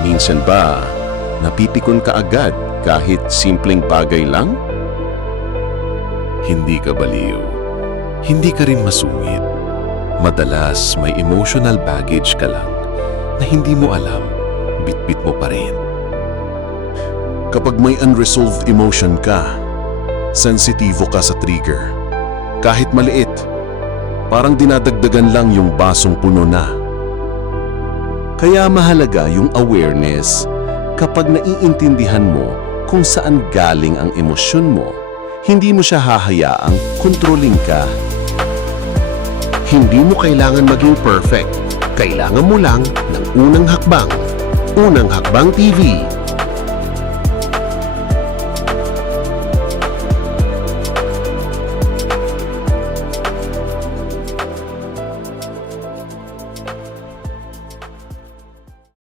Minsan ba, napipikon ka agad kahit simpleng bagay lang? Hindi ka baliw. Hindi ka rin masungit. Madalas may emotional baggage ka lang na hindi mo alam, bitbit mo pa rin. Kapag may unresolved emotion ka, sensitibo ka sa trigger. Kahit maliit, parang dinadagdagan lang yung basong puno na. Kaya mahalaga yung awareness kapag naiintindihan mo kung saan galing ang emosyon mo. Hindi mo siya hahayaang kontrolin ka. Hindi mo kailangan maging perfect. Kailangan mo lang ng unang hakbang. Unang Hakbang TV.